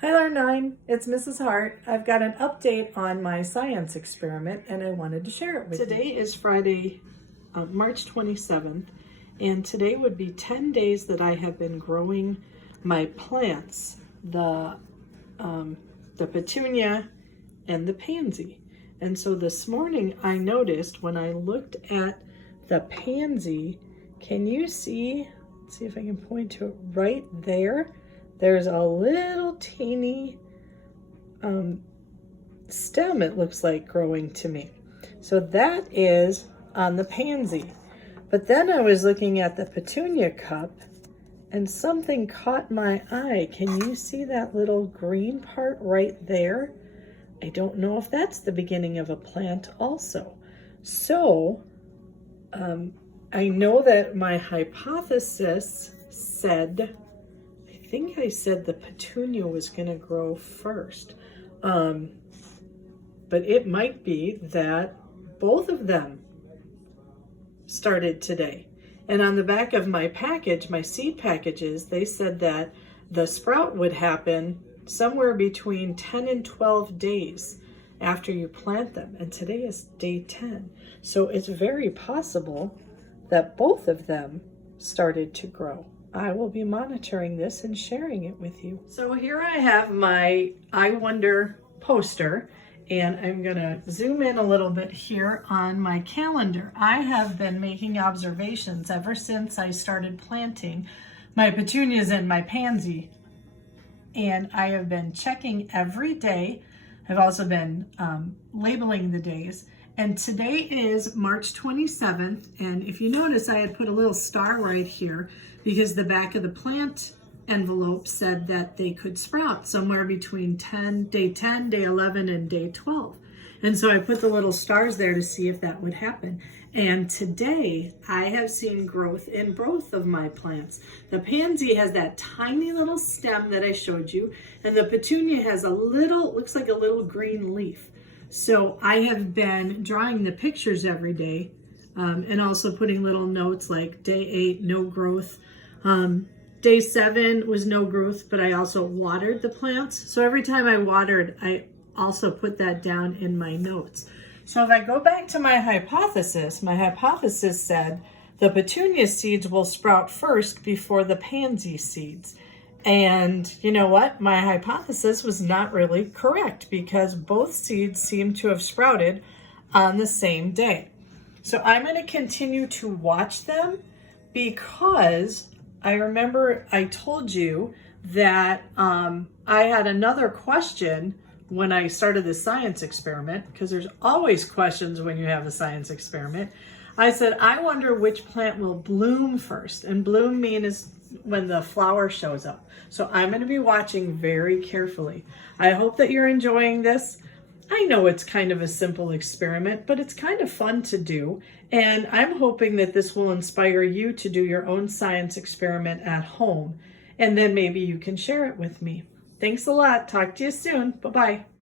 Hi Learn 9, it's Mrs. Hart. I've got an update on my science experiment and I wanted to share it with you. Today is Friday, March 27th, and today would be 10 days that I have been growing my plants, the petunia and the pansy. And so this morning I noticed when I looked at the pansy, can you see, let's see if I can point to it right there. There's a little teeny stem, it looks like, growing to me. So that is on the pansy. But then I was looking at the petunia cup and something caught my eye. Can you see that little green part right there? I don't know if that's the beginning of a plant also. So I know that my hypothesis said, I think I said the petunia was going to grow first. But it might be that both of them started today. And on the back of my package, my seed packages, they said that the sprout would happen somewhere between 10 and 12 days after you plant them. And today is day 10. So it's very possible that both of them started to grow. I will be monitoring this and sharing it with you. So here I have my I Wonder poster, and I'm gonna zoom in a little bit here on my calendar. I have been making observations ever since I started planting my petunias and my pansy, and I have been checking every day. I've also been labeling the days. And today is March 27th, and if you notice, I had put a little star right here because the back of the plant envelope said that they could sprout somewhere between day 10, day 11, and day 12. And so I put the little stars there to see if that would happen. And today, I have seen growth in both of my plants. The pansy has that tiny little stem that I showed you, and the petunia has a little, looks like a little green leaf. So I have been drawing the pictures every day and also putting little notes like day 8, no growth. Day 7 was no growth, but I also watered the plants. So every time I watered, I also put that down in my notes. So if I go back to my hypothesis said the petunia seeds will sprout first before the pansy seeds. And you know what? My hypothesis was not really correct because both seeds seem to have sprouted on the same day. So I'm going to continue to watch them because I remember I told you that I had another question when I started the science experiment, because there's always questions when you have a science experiment. I said, I wonder which plant will bloom first. And bloom means when the flower shows up. So I'm going to be watching very carefully. I hope that you're enjoying this. I know it's kind of a simple experiment, but it's kind of fun to do. And I'm hoping that this will inspire you to do your own science experiment at home. And then maybe you can share it with me. Thanks a lot. Talk to you soon. Bye-bye.